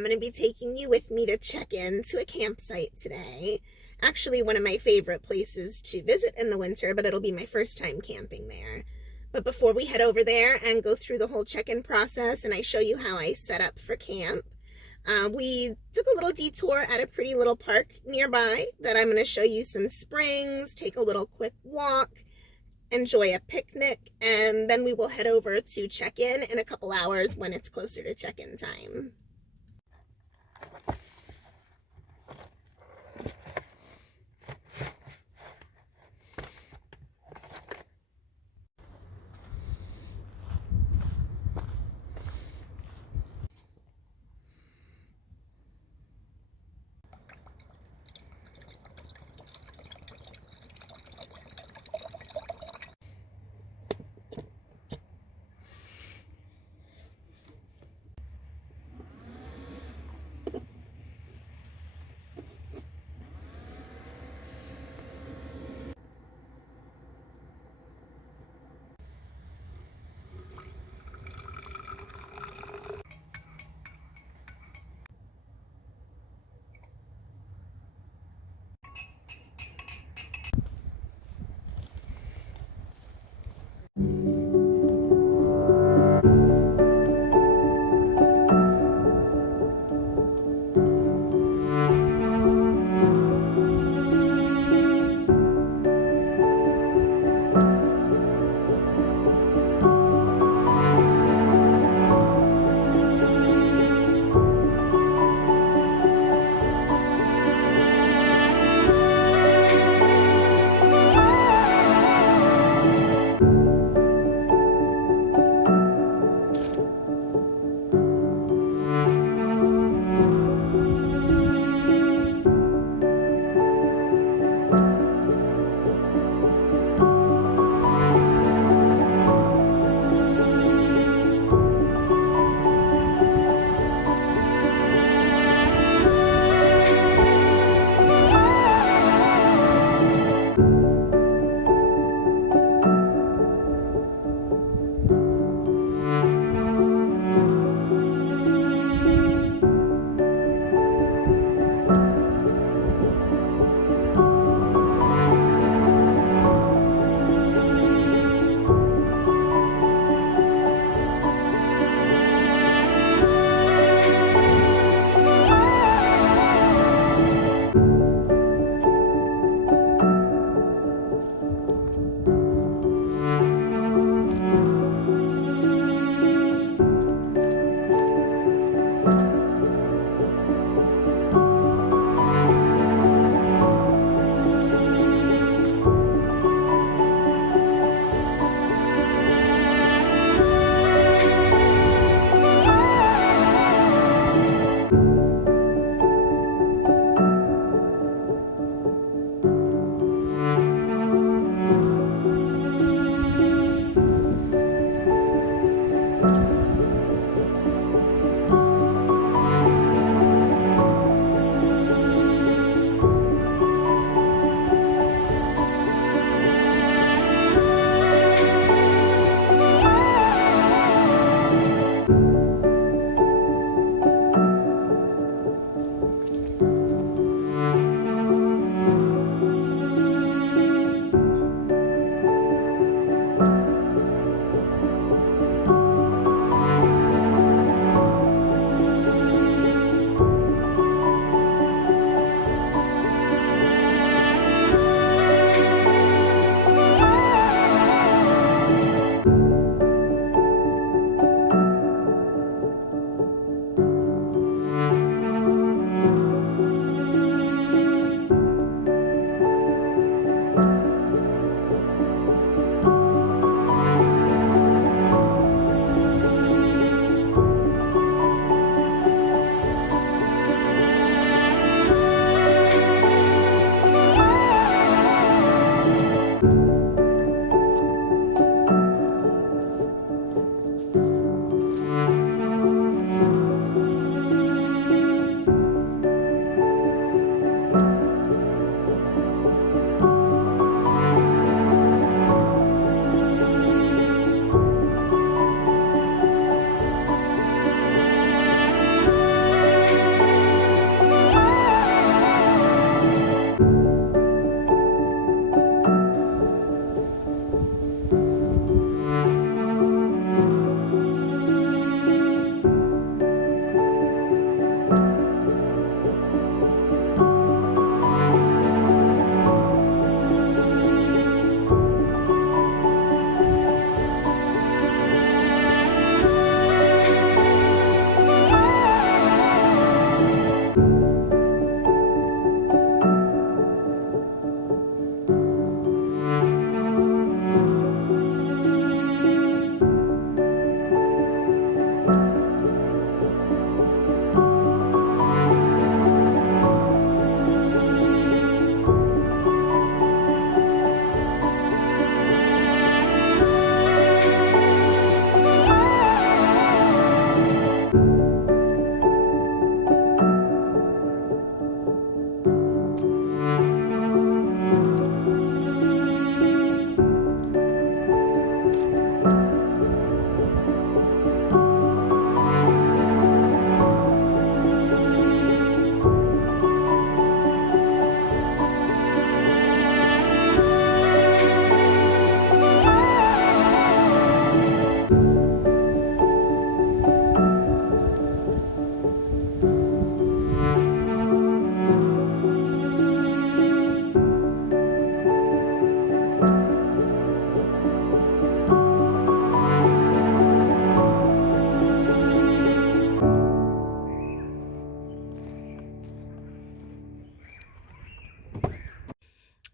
I'm going to be taking you with me to check into a campsite today. Actually, one of my favorite places to visit in the winter, but it'll be my first time camping there. But before we head over there and go through the whole check-in process and I show you how I set up for camp, we took a little detour at a pretty little park nearby that I'm going to show you some springs, take a little quick walk, enjoy a picnic, and then we will head over to check in a couple hours when it's closer to check-in time.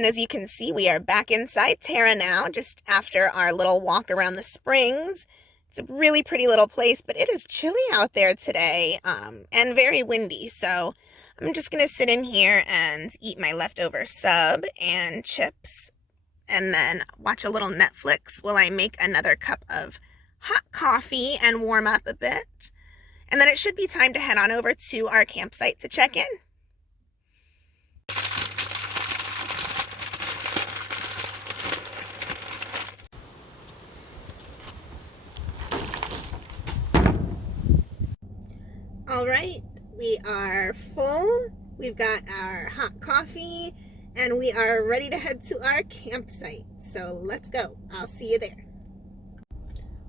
And as you can see, we are back inside Terra now, just after our little walk around the springs. It's a really pretty little place, but it is chilly out there today, and very windy. So I'm just going to sit in here and eat my leftover sub and chips, and then watch a little Netflix while I make another cup of hot coffee and warm up a bit. And then it should be time to head on over to our campsite to check in. All right, we are full. We've got our hot coffee and we are ready to head to our campsite. So let's go. I'll see you there.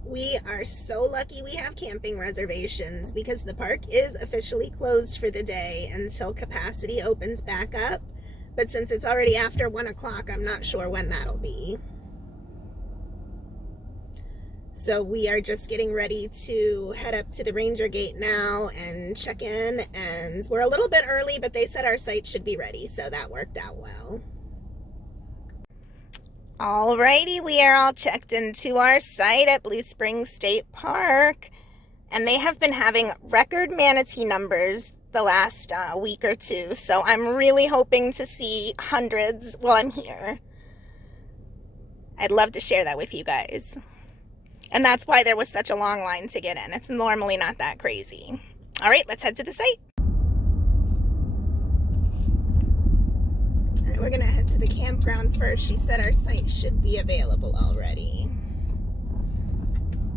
We are so lucky we have camping reservations because the park is officially closed for the day until capacity opens back up. But since it's already after 1 o'clock, I'm not sure when that'll be. So we are just getting ready to head up to the ranger gate now and check in. And we're a little bit early, but they said our site should be ready, so that worked out well. Alrighty, we are all checked into our site at Blue Springs State Park, and they have been having record manatee numbers the last week or two, so I'm really hoping to see hundreds while I'm here. I'd love to share that with you guys. And that's why there was such a long line to get in. It's normally not that crazy. All right, let's head to the site. All right, we're gonna head to the campground first. She said our site should be available already.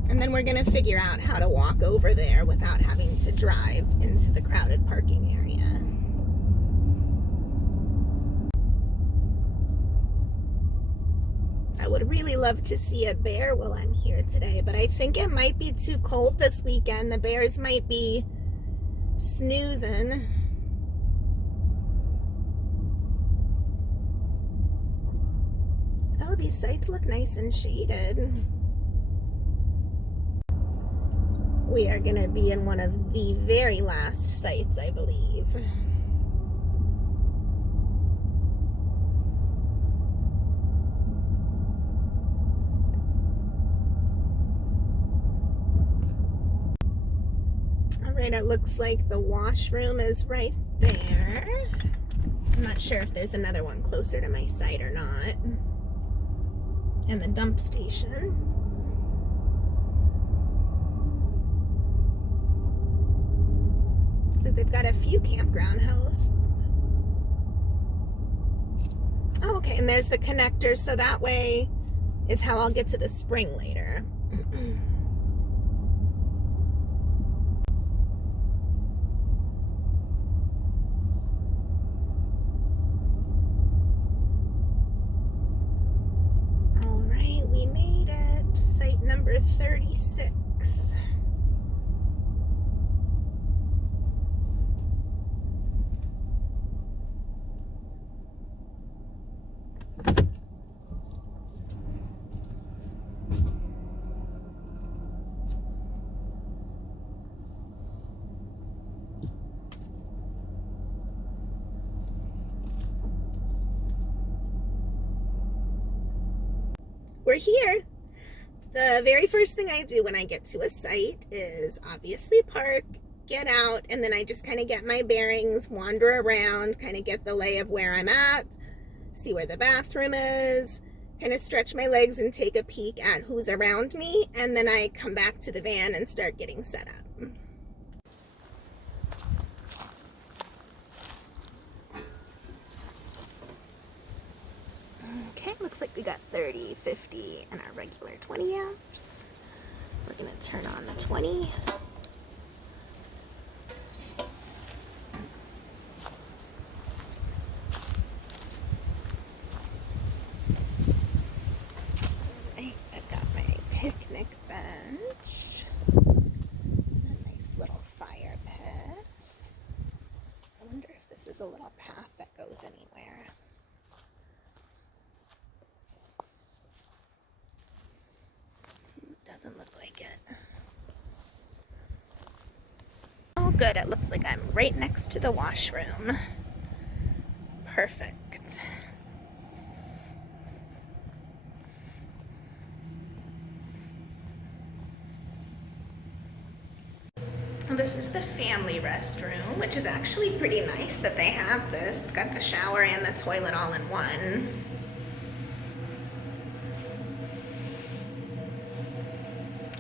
And then we're gonna figure out how to walk over there without having to drive into the crowded parking area. I would really love to see a bear while I'm here today, but I think it might be too cold this weekend. The bears might be snoozing. Oh, these sites look nice and shaded. We are going to be in one of the very last sites, I believe. Alright, it looks like the washroom is right there. I'm not sure if there's another one closer to my site or not. And the dump station. So they've got a few campground hosts. Oh, okay, and there's the connector, so that way is how I'll get to the spring later. We made it. Site number 36. We're here. The very first thing I do when I get to a site is obviously park, get out, and then I just kind of get my bearings, wander around, kind of get the lay of where I'm at, see where the bathroom is, kind of stretch my legs and take a peek at who's around me, and then I come back to the van and start getting set up. Okay, looks like we got 30, 50, and our regular 20 amps. We're gonna turn on the 20. Right, I've got my picnic bench. A nice little fire pit. I wonder if this is a little path that goes anywhere. Doesn't look like it. Oh good, it looks like I'm right next to the washroom. Perfect. This is the family restroom, which is actually pretty nice that they have this. It's got the shower and the toilet all in one.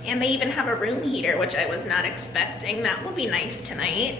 And they even have a room heater, which I was not expecting. That will be nice tonight.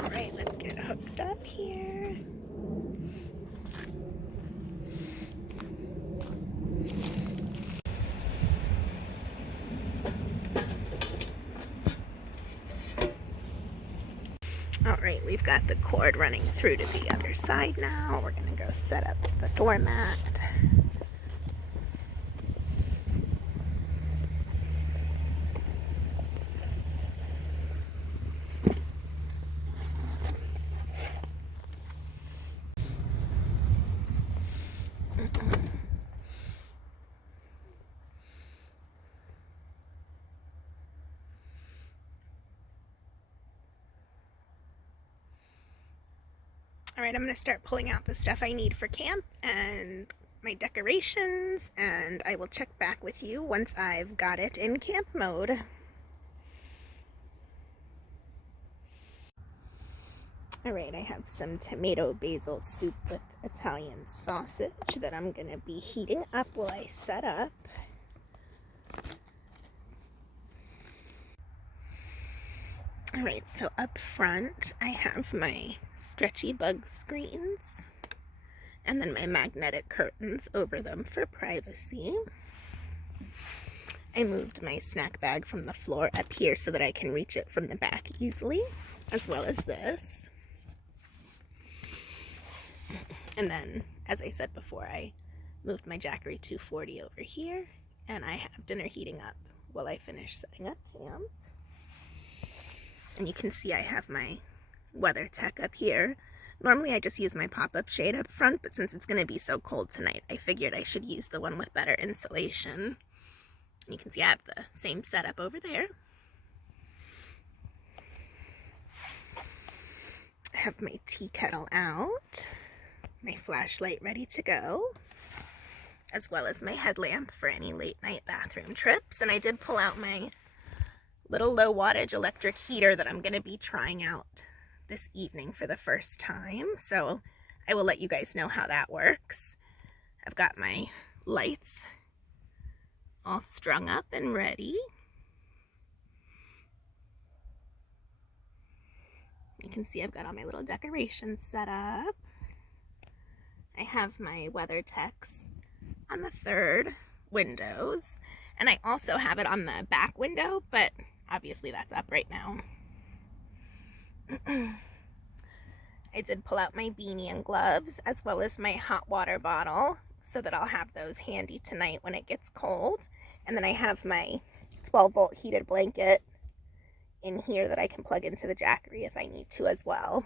All right, let's get hooked up here. All right, we've got the cord running through to the other side now. We're gonna go set up the doormat. All right, I'm gonna start pulling out the stuff I need for camp and my decorations, and I will check back with you once I've got it in camp mode. All right, I have some tomato basil soup with Italian sausage that I'm gonna be heating up while I set up. All right, so up front, I have my stretchy bug screens and then my magnetic curtains over them for privacy. I moved my snack bag from the floor up here so that I can reach it from the back easily, as well as this. And then, as I said before, I moved my Jackery 240 over here, and I have dinner heating up while I finish setting up camp. And you can see I have my WeatherTech up here. Normally I just use my pop-up shade up front, but since it's going to be so cold tonight, I figured I should use the one with better insulation. And you can see I have the same setup over there. I have my tea kettle out, my flashlight ready to go, as well as my headlamp for any late night bathroom trips. And I did pull out my little low wattage electric heater that I'm going to be trying out this evening for the first time. So I will let you guys know how that works. I've got my lights all strung up and ready. You can see I've got all my little decorations set up. I have my WeatherTechs on the third windows, and I also have it on the back window, but obviously that's up right now. I did pull out my beanie and gloves, as well as my hot water bottle, so that I'll have those handy tonight when it gets cold. And then I have my 12-volt heated blanket in here that I can plug into the Jackery if I need to as well.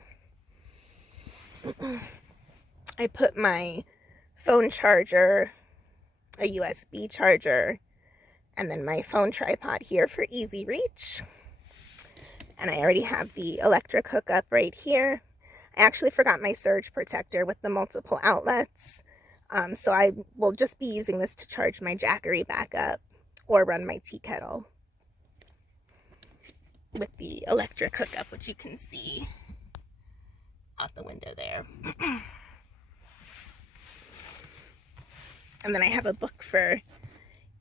I put my phone charger, a USB charger, and then my phone tripod here for easy reach. And I already have the electric hookup right here. I actually forgot my surge protector with the multiple outlets. So I will just be using this to charge my Jackery back up or run my tea kettle with the electric hookup, which you can see out the window there. And then I have a book for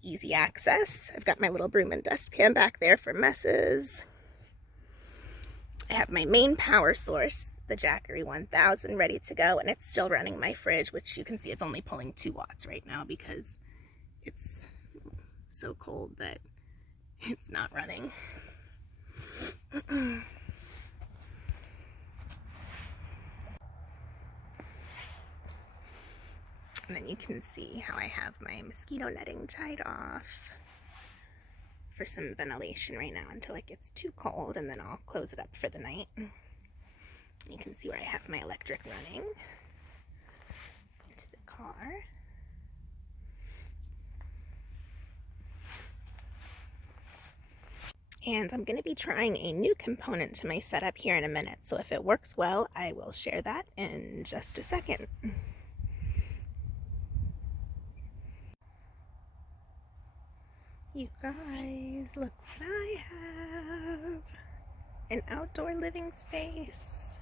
easy access. I've got my little broom and dustpan back there for messes. I have my main power source, the Jackery 1000, ready to go, and it's still running my fridge, which you can see it's only pulling 2 watts right now because it's so cold that it's not running. And then you can see how I have my mosquito netting tied off for some ventilation right now until it gets too cold, and then I'll close it up for the night. You can see where I have my electric running into the car. And I'm going to be trying a new component to my setup here in a minute, so if it works well, I will share that in just a second. You guys, look what I have! An outdoor living space.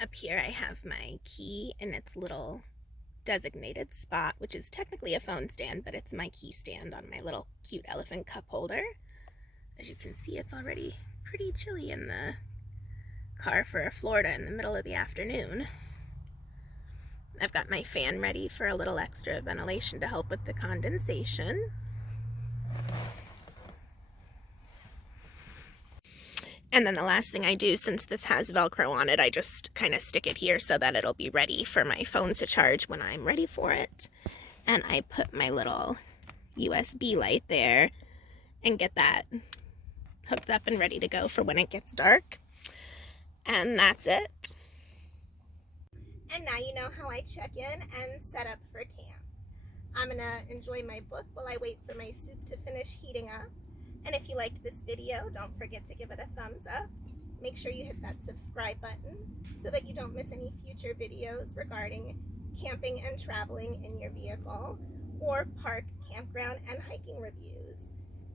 Up here I have my key in its little designated spot, which is technically a phone stand, but it's my key stand on my little cute elephant cup holder. As you can see, it's already pretty chilly in the car for Florida in the middle of the afternoon. I've got my fan ready for a little extra ventilation to help with the condensation. And then the last thing I do, since this has Velcro on it, I just kind of stick it here so that it'll be ready for my phone to charge when I'm ready for it. And I put my little USB light there and get that hooked up and ready to go for when it gets dark. And that's it. And now you know how I check in and set up for camp. I'm gonna enjoy my book while I wait for my soup to finish heating up. And if you liked this video, don't forget to give it a thumbs up. Make sure you hit that subscribe button so that you don't miss any future videos regarding camping and traveling in your vehicle, or park, campground, and hiking reviews.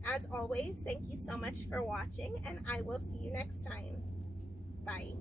As always, thank you so much for watching, and I will see you next time. Bye.